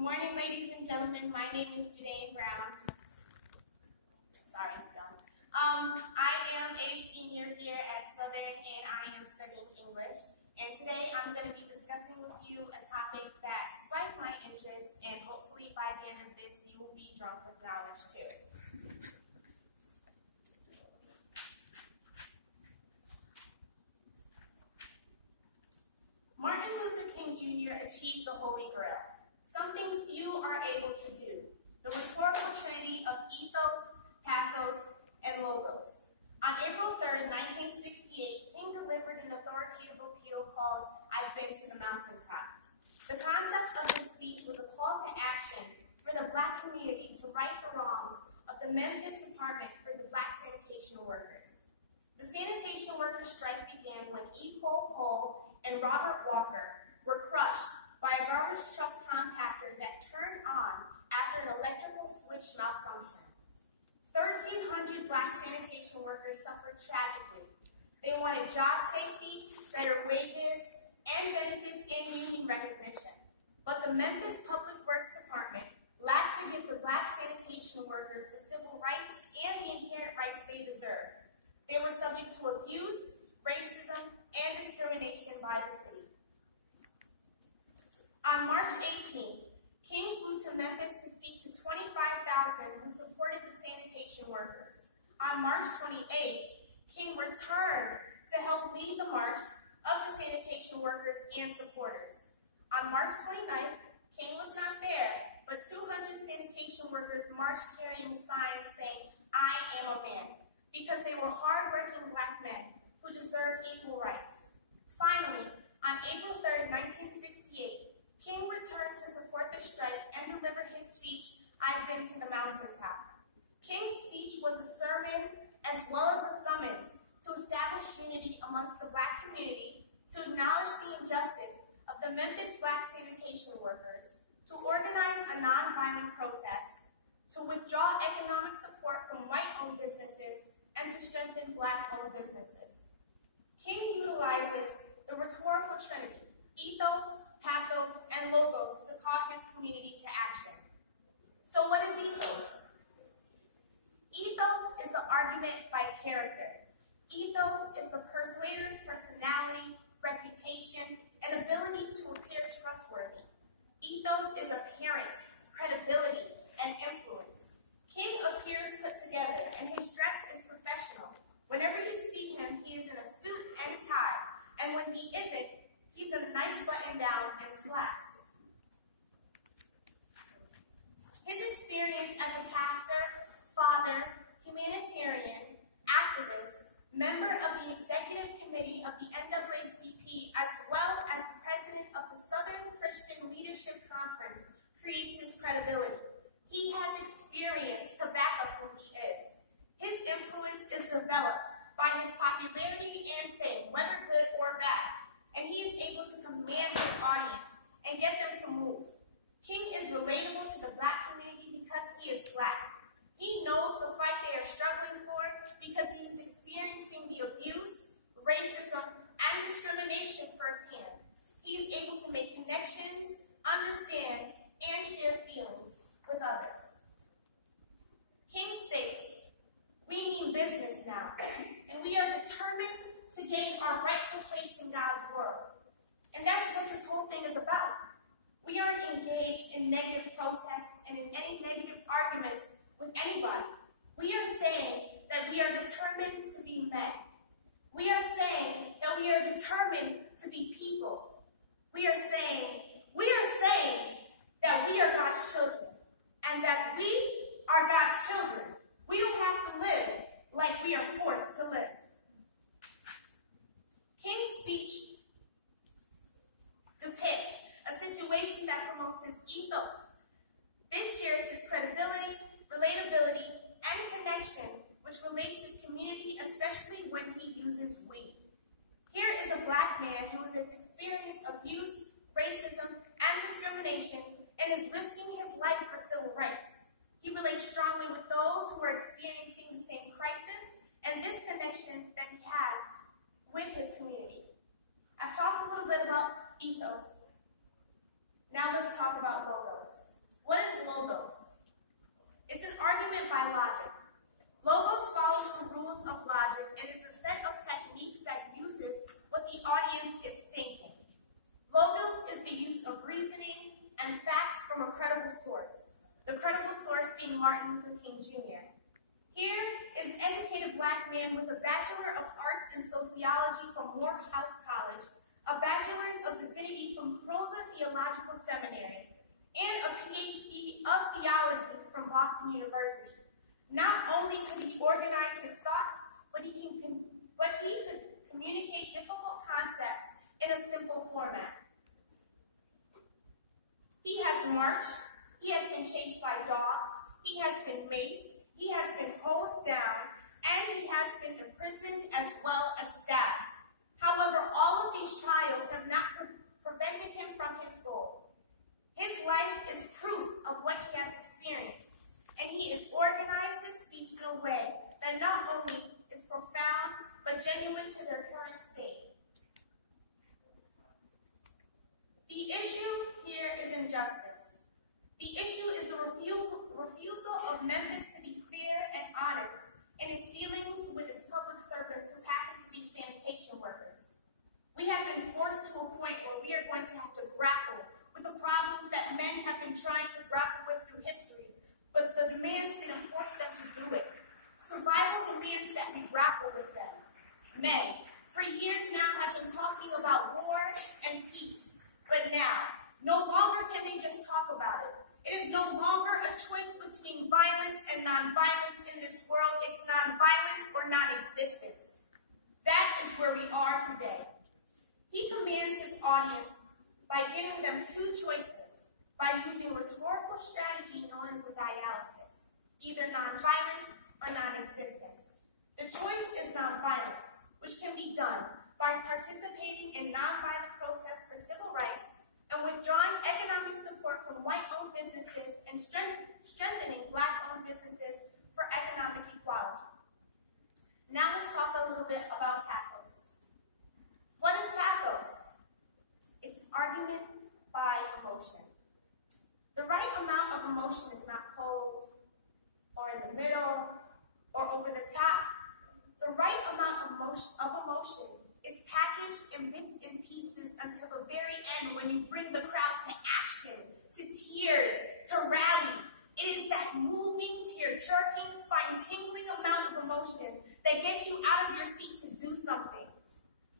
Good morning, ladies and gentlemen. My name is Janae Brown. Sorry, John. I am a senior here at Southern, and I am studying English. And today I'm going to be discussing with you a topic that spiked my interest, and hopefully by the end of this, you will be drunk with knowledge too. Martin Luther King Jr. achieved the Holy Grail, something few are able to do: the rhetorical trinity of ethos, pathos, and logos. On April 3rd, 1968, King delivered an authoritative appeal called "I've Been to the Mountaintop." The concept of the speech was a call to action for the Black community to right the wrongs of the Memphis Department for the Black sanitation workers. The sanitation workers' strike began when E. Cole and Robert Walker were crushed by a garbage truck compactor that turned on after an electrical switch malfunction. 1,300 Black sanitation workers suffered tragically. They wanted job safety, better wages, and benefits and union recognition. But the Memphis Public Works Department lacked to give the Black sanitation workers the civil rights and the inherent rights they deserved. They were subject to abuse, racism, and discrimination by the city. On March 18th, King flew to Memphis to speak to 25,000 who supported the sanitation workers. On March 28th, King returned to help lead the march of the sanitation workers and supporters. On March 29th, King was not there, but 200 sanitation workers marched carrying signs saying, "I am a man," because they were hardworking Black men who deserved equal rights. Finally, on April 3rd, 1968, King returned to support the strike and deliver his speech, "I've Been to the Mountaintop." King's speech was a sermon as well as a summons to establish unity amongst the Black community, to acknowledge the injustice of the Memphis Black sanitation workers, to organize a nonviolent protest, to withdraw economic support from white-owned businesses, and to strengthen Black-owned businesses. King utilizes the rhetorical trinity, ethos, pathos, and logos to call his community to action. So what is ethos? Ethos is the argument by character. Ethos is the persuader's personality, reputation, and ability to appear trustworthy. Ethos is appearance, credibility, and influence. King appears put together, and his dress is professional. Whenever you see him, he is in a suit and tie, and when he isn't, he's a nice button-down and slacks. His experience as a pastor, father, humanitarian, activist, member of the executive committee of the NAACP, as well as the president of the Southern Christian Leadership Conference, creates his credibility. He has experience to back up who he is. His influence is developed by his popularity and fame, whether good or bad, and he is able to command his audience and get them to move. King is relatable to the Black community because he is Black. He knows the fight they are struggling for because he is experiencing the abuse, racism, and discrimination firsthand. He is able to make connections, understand, and share feelings with others. King states, "We mean business now, and we are determined to gain our rightful place in God's world." And that's what this whole thing is about. We aren't engaged in negative protests and in any negative arguments with anybody. We are saying that we are determined to be men. We are saying that we are determined to be people. We are saying that we are God's children, and that we are God's children. We don't have to live like we are forced to live. King's speech depicts a situation that promotes his ethos. This shares his credibility, relatability, and connection, which relates his community, especially when he uses we. Here is a Black man who has experienced abuse, racism, and discrimination, and is risking his life for civil rights. He relates strongly with those who are experiencing the same crisis and this connection that he has with his community. I've talked a little bit about ethos. Now let's talk about logos. credible source. The credible source being Martin Luther King Jr. Here is an educated Black man with a Bachelor of Arts in Sociology from Morehouse College, a Bachelor's of Divinity from Crozer Theological Seminary, and a PhD of Theology from Boston University. Not only could he organize his thoughts, but he could communicate difficult concepts in a simple format. He has marched, he has been chased by dogs, he has been maced, he has been hosed down, and he has been imprisoned as well as stabbed. However, all of these trials have not prevented him from his goal. His life is proof of what he has experienced, and he has organized his speech in a way that not only is profound, but genuine to their current state. The issue here is injustice. The issue is the refusal of Memphis to be fair and honest in its dealings with its public servants who happen to be sanitation workers. We have been forced to a point where we are going to have to grapple with the problems that men have been trying to grapple with through history, but the demands didn't force them to do it. Survival demands that we grapple with them. Men, for years now, have been talking about war and peace, but now, no longer can they just talk about it. It is no longer a choice between violence and nonviolence in this world. It's nonviolence or non-existence. That is where we are today. He commands his audience by giving them two choices, by using rhetorical strategy known as a dialysis, either nonviolence or non-existence. The choice is nonviolence, which can be done by participating in nonviolent protests for civil rights and withdrawing economic support from white-owned businesses and strengthening Black-owned businesses for economic equality. Now let's talk a little bit about pathos. What is pathos? It's argument by emotion. The right amount of emotion is not cold, or in the middle, or over the top. The right amount of emotion is packaged and minced in pieces until the very end when you bring the crowd to action, to tears, to rally. It is that moving, tear-jerking, spine-tingling amount of emotion that gets you out of your seat to do something.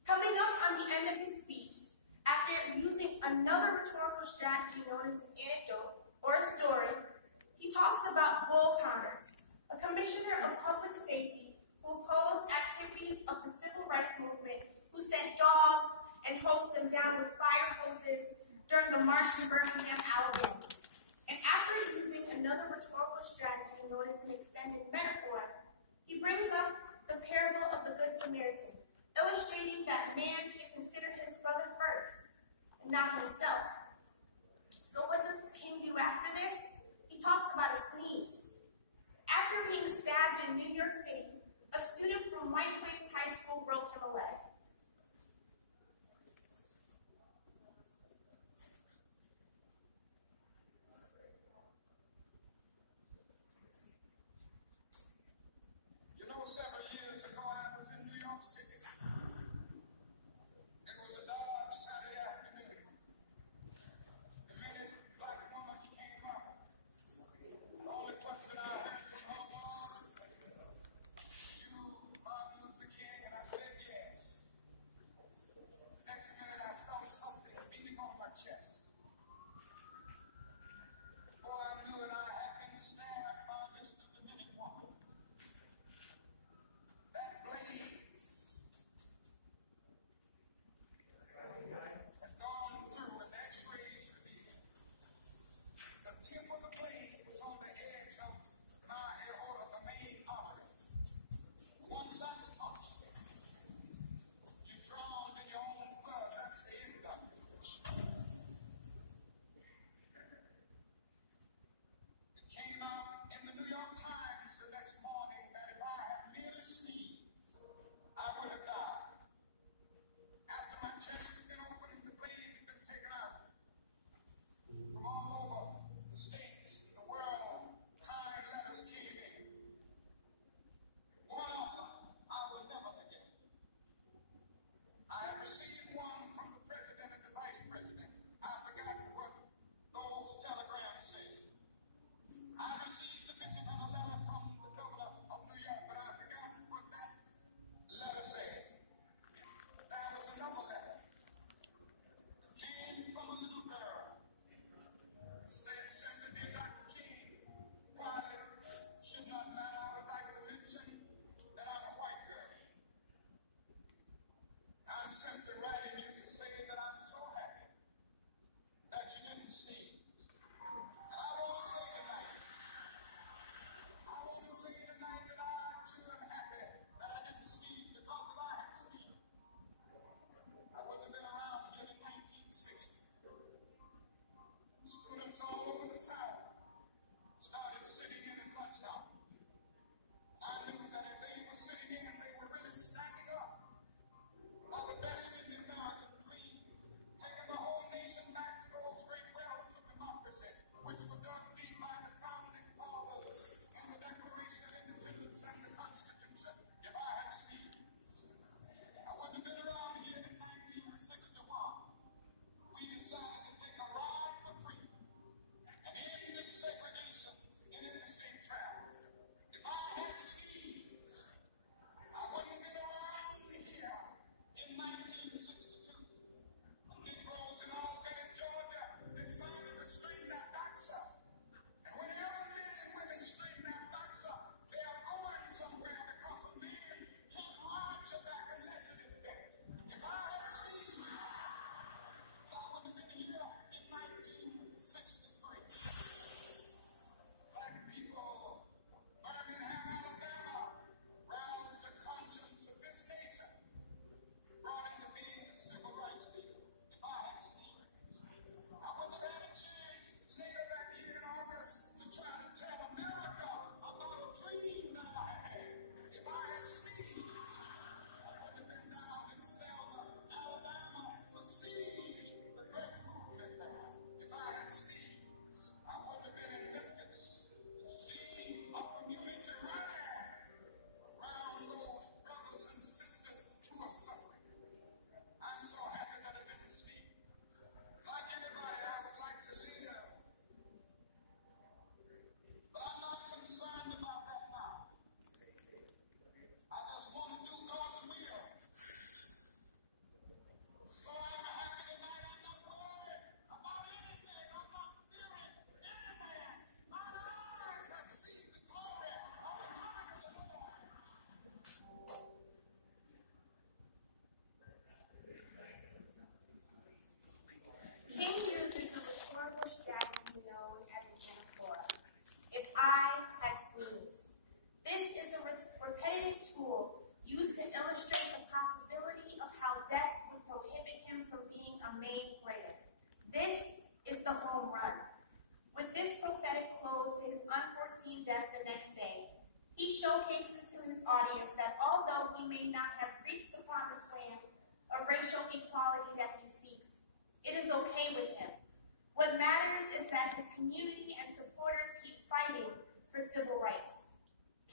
Coming up on the end of his speech, after using another rhetorical strategy known as an anecdote or a story, he talks about Bull Connors, a commissioner of public safety who opposed activities of the civil rights movement, who sent dogs and hosed them down with fire hoses during the march in Birmingham, Alabama. And after using another rhetorical strategy known as an extended metaphor, he brings up the parable of the Good Samaritan, illustrating that man should consider his brother first, and not himself. So what does King do after this? He talks about a sneeze. After being stabbed in New York City, a student from White Plains High School broke him a leg. You know, several years ago, I was in New York City. It was a dark Saturday afternoon. The minute Black woman came up, the only question I heard from her was, "You, Martin Luther is okay with him. What matters is that his community and supporters keep fighting for civil rights.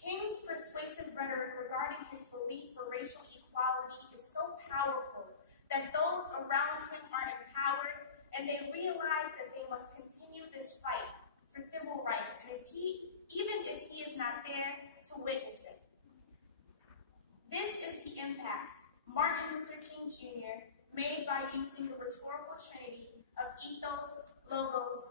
King's persuasive rhetoric regarding his belief for racial equality is so powerful that those around him are empowered and they realize that they must continue this fight for civil rights, and even if he is not there to witness it. This is the impact Martin Luther King Jr. made by using the rhetorical trinity of ethos, logos,